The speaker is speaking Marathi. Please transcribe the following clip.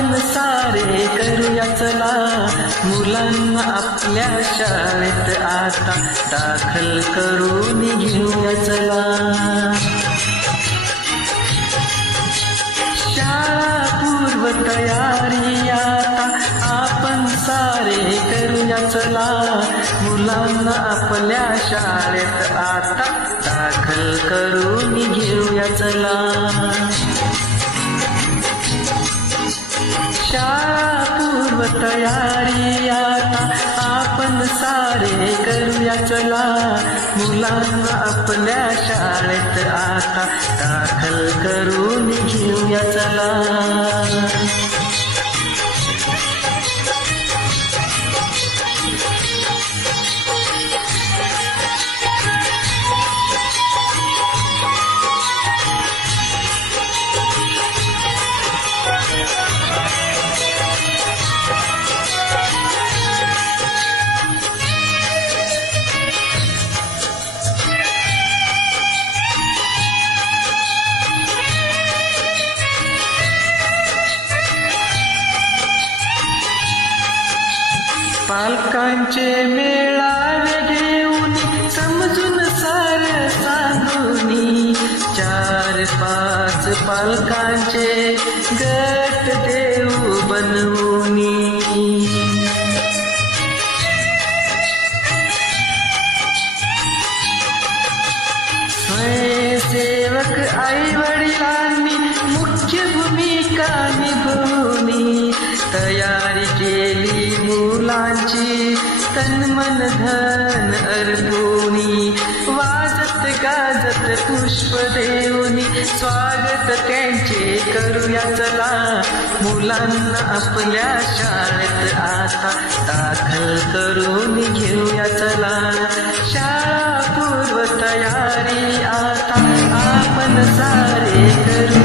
आपण सारे करूया चला, मुलांना आपल्या शाळेत आता दाखल करून घेऊया चला. शाळा पूर्व तयारी आता आपण सारे करूया चला, मुलांना आपल्या शाळेत आता दाखल करून घेऊया चला. शाळा पूर्व तयारी आता आपण सारे करूया चला, मुलांना आपल्या शाळेत आता दाखल करून घेऊया चला. पालकांचे मेळावे घेऊन समजून सार सांगूनी, 4-5 पालकांचे गट देऊ बनवूनी. स्वयंसेवक आई वडिलांनी मुख्य भूमिका निभवूनी, तयारी केली मुलांची तन मन धन अर्पूनी. वाजत गाजत पुष्प देऊनी स्वागत त्यांचे करूया चला, मुलांना आपल्या शाळेत आता दाखल करून घेऊया चला. शाळा पूर्व तयारी आता आपण सारे करू